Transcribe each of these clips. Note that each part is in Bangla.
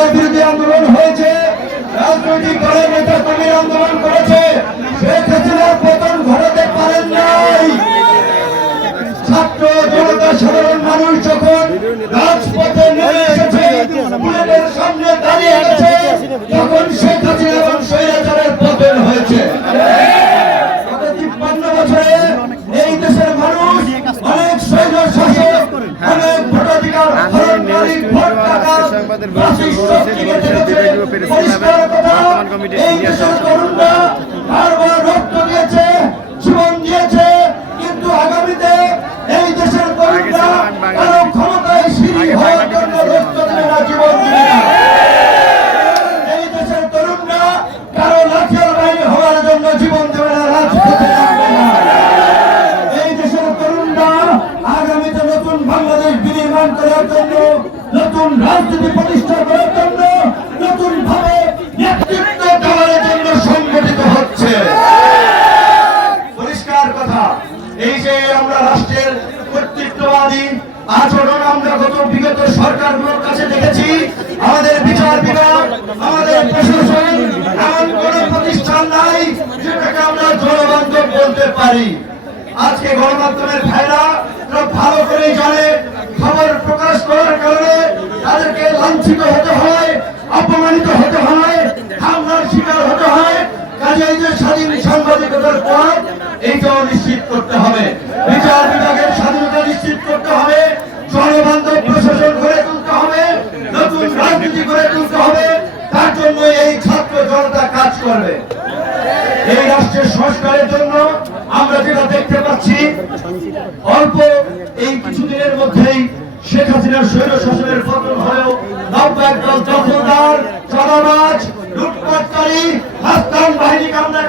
সরকার বিরুদ্ধে আন্দোলন হয়েছে, রাজনৈতিক দলের নেতা কর্মীর আন্দোলন করেছে, শেখ হাসিনার পতন ঘটাতে পারেন ছাত্র জনতা সাধারণ মানুষ যখন রাজপথে সামনে দাঁড়িয়ে গেছে, তখন শেখ হাসিনা এবং স্বৈরাচারের পতন হয়েছে। কথা এই দেশের তরুণরা বারবার রক্ত কর্তৃত্ববাদী আচরণ আমরা গত বিগত সরকারগুলোর কাছে দেখেছি, আমাদের বিচার বিভাগ, আমাদের প্রশাসন এমন কোন প্রতিষ্ঠান নাই যেটাকে আমরা জনবান্ধব বলতে পারি। আজকে গণমাধ্যমের ভাইরা ভালো করেই জানে, খবর প্রকাশ করার কারণে তাদেরকে লাঞ্ছিত হতে হয়, অপমানিত হতে হয়, হামলার শিকার হতে হয়। কাজে এই যে স্বাধীন সাংবাদিকতার পর এইটাও নিশ্চিত করতে হবে। বিচার বিভাগের স্বাধীনতা নিশ্চিত করতে হবে জনবান্ধব প্রশাসন গড়ে তুলতে হবে নতুন রাজনীতি গড়ে তুলতে হবে তার জন্য এই ছাত্র জনতা কাজ করবে এই রাষ্ট্রের সংস্কারের জন্য আমরা যেটা দেখতে পাচ্ছি, অল্প এই কিছুদিনের মধ্যেই শেখ হাসিনার স্বৈর শাসনের পতন হয়েও নব্য একদল দখলদার, চাঁদাবাজ, লুটপাটকারী হাস্তান বাহিনী আমরা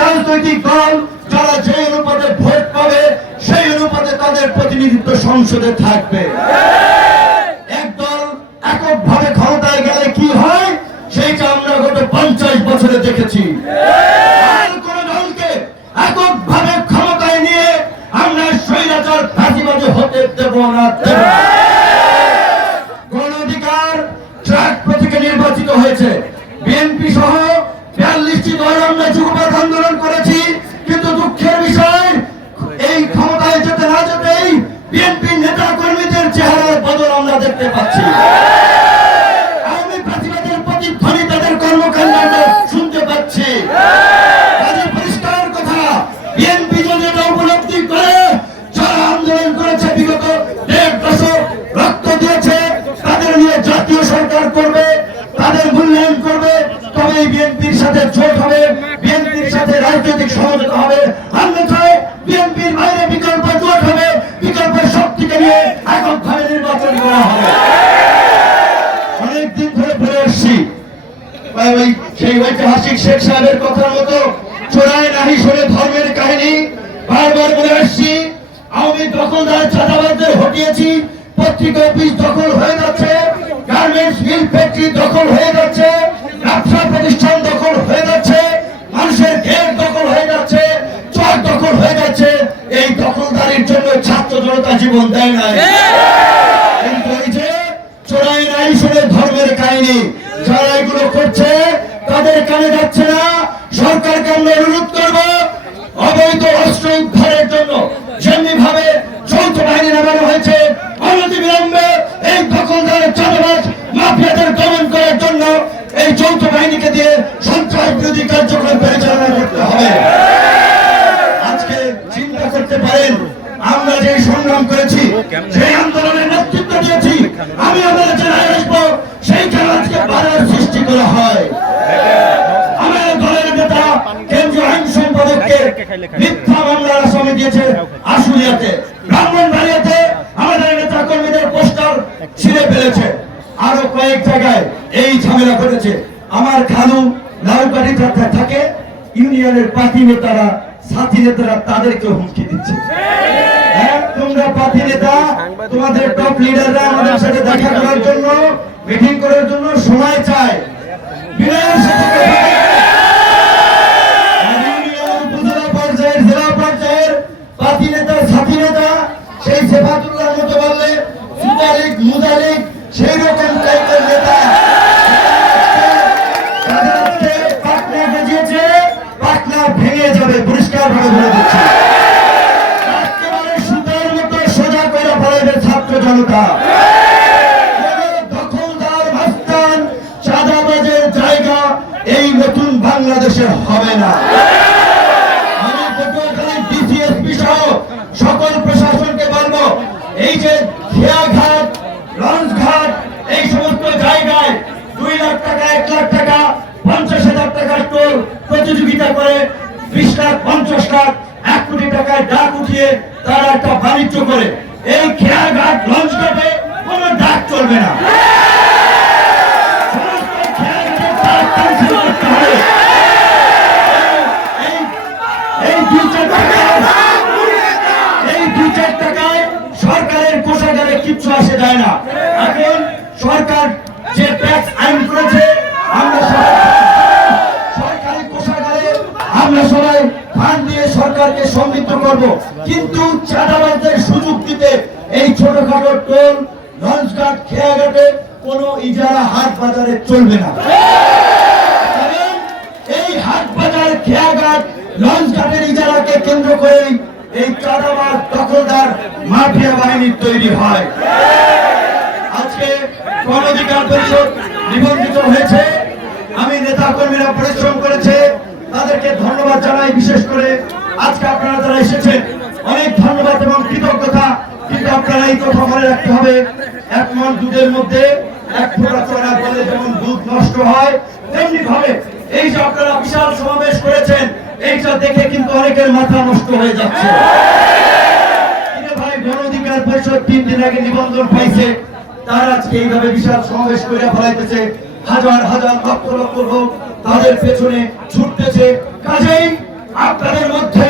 রাজনৈতিক দল যারা যে অনুপাতে ভোট পাবে, সেই অনুপাতে তাদের প্রতিনিধিত্ব সংসদে থাকবে। একদল এককভাবে ক্ষমতায় গেলে কি হয়? সেইটা আমরা গত পঞ্চাশ বছরে দেখেছি। এককভাবে ক্ষমতায় নিয়ে আমরা স্বৈরাচার ফাঁসিবাদী হতে দেব না। দেখতে পাচ্ছি ঐতিহাসিক শেখ সাহেবের কথার মতো চোরায় নাহি শুনে ধর্মের কাহিনী বারবার বলে আসছি। আওয়ামী দখলদার চাঁদাবাদদের হটিয়েছি, পত্রিকা অফিস দখল হয়ে যাচ্ছে গার্মেন্টস মিল ফ্যাক্টরি দখল হয়ে যাচ্ছে, ব্যবসা প্রতিষ্ঠান দখল হয়ে যাচ্ছে, মানুষের ঘের দখল হয়ে যাচ্ছে, চর দখল হয়ে যাচ্ছে। এই দখলদারির জন্য ছাত্র জনতা জীবন দেয় না কিন্তু ওই যে চোরাই নাই শুনে ধর্মের কাহিনী যারা এগুলো করছে, তাদের কানে যাচ্ছে না। সরকারকে আমরা অনুরোধ করব, অবৈধ অস্ত্র উদ্ধারের জন্য যেমনি ভাবে যৌথ বাহিনী নামানো হয়েছে অনতিবিলম্বে এই দখলদার চাঁদাবাজ মাফিয়াদের দমন করার জন্য এই যৌথ বাহিনীকে দিয়ে সন্ত্রাস বিরোধী কার্যক্রম আশুলিয়াতে ব্রাহ্মণবাড়িয়াতে আমাদের নেতা কর্মীদের পোস্টার ছিঁড়ে ফেলেছে। আরও কয়েক জায়গায় এই ঝামেলা ঘটেছে। আমার খালু লাউকাঠি থাকে ইউনিয়নের পার্টি নেতারা সাথী নেতারা তাদেরকে হুমকি দিচ্ছে। হ্যাঁ, তোমরা পার্টি নেতা তোমাদের টপ লিডাররা আমাদের সাথে দেখা করার জন্য মিটিং করার জন্য সময় চায়। বিনয়ের সাথে এই নতুন বাংলাদেশে হবে না। সকল প্রশাসনকে বলব, এই যে খেয়াঘাট লঞ্চ ঘাট এই সমস্ত জায়গায় দুই লাখ টাকা, এক লাখ টাকা, পঞ্চাশ হাজার টাকার টোল প্রতিযোগিতা করে বিশ লাখ, পঞ্চাশ লাখ, এক কোটি টাকায় ডাক উঠিয়ে তারা একটা বাণিজ্য করে। এই খেয়াঘাট লঞ্চ ঘাটে কোনো ডাক চলবে না সমস্ত খেয়াঘাটের ডাক cancel করতে হবে। এই- এই দুই চার টাকায় এই দুই চার টাকায় সরকারের কোষাগারে কিচ্ছু আসে যায় না এখন সরকার যে ট্যাক্স আইন করেছে আমরা সবাই সরকারি কোষাগারে আমরা সবাই ফান্ড দিয়ে সরকারকে সমৃদ্ধ করব। কিন্তু চাঁদাবাজদের সুযোগ দিতে এই ছোটখাটো টোল, লঞ্চঘাট, খেয়াঘাটে কোনো ইজারা হাট বাজারে চলবে না। এই হাট বাজার, খেয়াঘাট লঞ্চ ঘাটের ইজারাকে কেন্দ্র করে এই চাঁদাবাজ, দখলদার, মাফিয়া বাহিনীর তৈরি হয়। আজকে গণঅধিকার পরিষদ নিবন্ধিত হয়েছে। আমি নেতা কর্মীরা পরিশ্রম করেছে। তাদেরকে ধন্যবাদ জানাই, বিশেষ করে আজকে আপনারা যারা এসেছেন, অনেক ধন্যবাদ এবং কৃতজ্ঞতা। কিন্তু আপনারা এই কথা মনে রাখতে হবে, এক মন দুধের মধ্যে, এক ফোঁটা চড়া বলে যেমন দুধ নষ্ট হয় তেমনি ভাবে এই যে আপনারা বিশাল সমাবেশ করেছেন, এইটা দেখে কিন্তু অনেকের মাথা নষ্ট হয়ে যাচ্ছে। ভাই অধিকার পরিষদ তিন দিন আগে নিবন্ধন পাইছে, তার আজকে এইভাবে বিশাল সমাবেশ করে ফেলাইতেছে। হাজার হাজার লক্ষ লক্ষ লোক তাদের পেছনে ছুটতেছে। কাজেই আপনাদের মধ্যে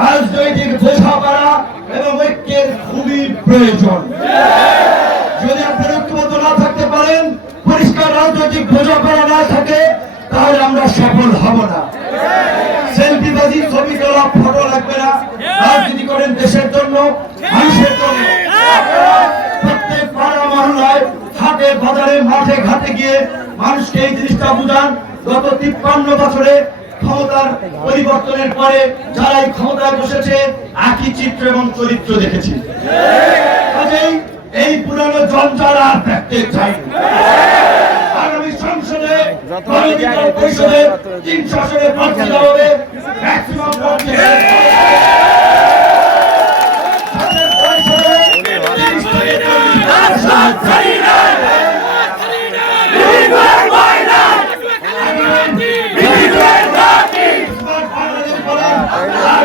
রাজনৈতিক বোঝাপড়া এবং ঐক্যের খুবই প্রয়োজন। যদি আপনারা ঐক্যবদ্ধ না থাকতে পারেন, পরিষ্কার রাজনৈতিক বোঝাপড়া না থাকে, তাহলে আমরা সফল হব না। ছবি তোলা, ফটো লাগবে না। রাজনীতি করেন দেশের জন্য, মানুষের জন্য। প্রত্যেক পাড়া মহল্লায় হাটে বাজারে, মাঠে ঘাটে গিয়ে মানুষকে এই জিনিসটা বুঝান। গত তিপ্পান্ন বছরে ক্ষমতার পরিবর্তনের পরে যারা এই ক্ষমতায় বসেছে, একই চিত্র এবং চরিত্র দেখেছি। কাজেই এই পুরানো জঞ্জাল আর দেখতে চাই আগামী সংসদে পরিষদে, তিন শাসনের প্রার্থী হবে ম্যাক্সিমাম প্রার্থী তাদের পরিষদে তিরিশ থেকে চল্লিশ আসন তার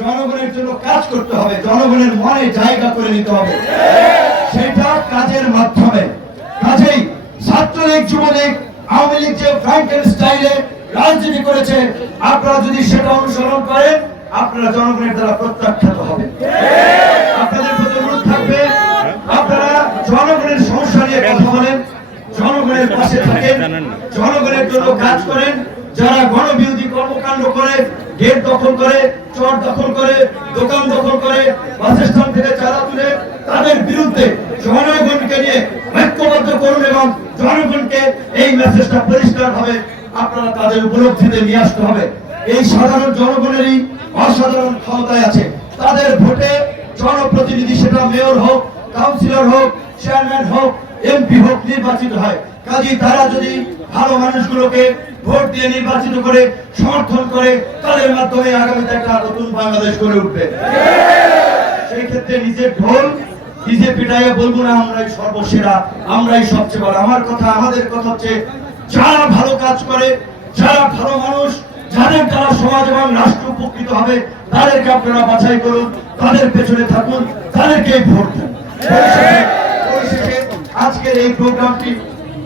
জনগণের জন্য কাজ করতে হবে। জনগণের মনে জায়গা করে নিতে হবে। সেটা কাজের মাধ্যমে। কাজেই ছাত্রলীগ, যুবলীগ, আওয়ামী লীগ যে ফ্রাঙ্কেন স্টাইলে রাজনীতি করেছে, আপনারা যদি সেটা অনুসরণ করেন, আপনারা জনগণের দ্বারা প্রত্যাখ্যাত হবে। আপনাদের প্রতি অনুরোধ থাকবে, আপনারা জনগণের সমস্যা নিয়ে কথা বলেন, জনগণের পাশে থাকেন, জনগণের জন্য কাজ করেন, যারা গণবিরোধী কর্মকাণ্ড করে গেট দখল করে, চর দখল করে, দোকান দখল করে বাসস্থান থেকে চাঁদা তুলে তাদের বিরুদ্ধে জনগণকে নিয়ে ঐক্যবদ্ধ করুন এবং জনগণকে এই মেসেজটা পরিষ্কার হবে আপনারা তাদের উপলব্ধিতে নিয়ে আসতে হবে। এই সাধারণ জনগণেরই অসাধারণ ক্ষমতায় আছে। তাদের ভোটে জনপ্রতিনিধি সেটা মেয়র হোক, কাউন্সিলর হোক, চেয়ারম্যান হোক, এমপি হোক, নির্বাচিত হয়। কাজী তারা যদি ভালো মানুষগুলোকে ভোট দিয়ে নির্বাচিত করে সমর্থন করে, তাদের মাধ্যমে আগামীতে একটা নতুন বাংলাদেশ গড়ে উঠবে। সেই ক্ষেত্রে নিজের ঢোল নিজে পিটাইয়া বলব না, আমরাই সর্বসেরা, আমরাই সবচেয়ে বড় আমার কথা, আমাদের কথা হচ্ছে, যারা ভালো কাজ করে, যারা ভালো মানুষ, যাদের দ্বারা সমাজ এবং রাষ্ট্র উপকৃত হবে, তাদেরকে আপনারা বাছাই করুন, তাদের পেছনে থাকুন তাদেরকে ভোট দেন। আজকের এই প্রোগ্রামটি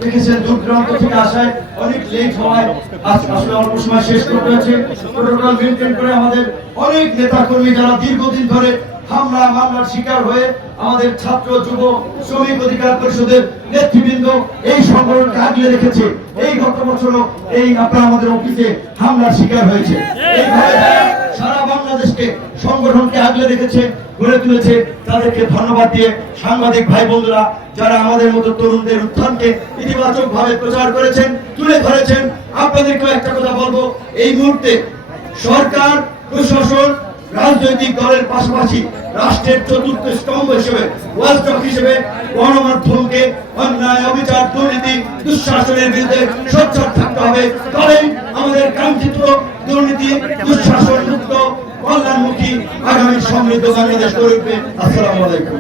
দেখেছেন দূর দূরান্ত থেকে আসায় অনেক লেট হওয়ায় আসলে অল্প সময় শেষ করতে হচ্ছে প্রোটোকল মেনটেন করে আমাদের অনেক নেতা কর্মী যারা দীর্ঘদিন ধরে হামলা, মামলার শিকার হয়ে আমাদের ছাত্র, যুব, শ্রমিক অধিকার পরিষদের নেতৃবৃন্দ এই সংগঠনকে আগলে রেখেছে। এই গত বছরও এই আপনার আমাদের অফিসে হামলার শিকার হয়েছে। এইভাবে সারা বাংলাদেশকে সংগঠনকে আগলে রেখেছে গড়ে তুলেছে, তাদেরকে ধন্যবাদ দিয়ে সাংবাদিক ভাই বন্ধুরা, যারা আমাদের মতো তরুণদের উত্থানকে ইতিবাচক ভাবে প্রচার করেছেন, তুলে ধরেছেন, আপনাদেরকেও একটা কথা বলব। এই মুহূর্তে সরকার, প্রশাসন, রাজনৈতিক দলের পাশাপাশি রাষ্ট্রের চতুর্থ স্তম্ভ হিসেবে ওয়াজডক হিসেবে গণমাধ্যমকে অন্যায়, অবিচার, দুর্নীতি, দুঃশাসনের বিরুদ্ধে সোচ্চার থাকতে হবে। তবেই আমাদের কাঙ্ক্ষিত দুর্নীতি দুঃশাসন মুক্ত কল্যাণমুখী আগামী সমৃদ্ধ বাংলাদেশ উঠবে। আসসালামু আলাইকুম।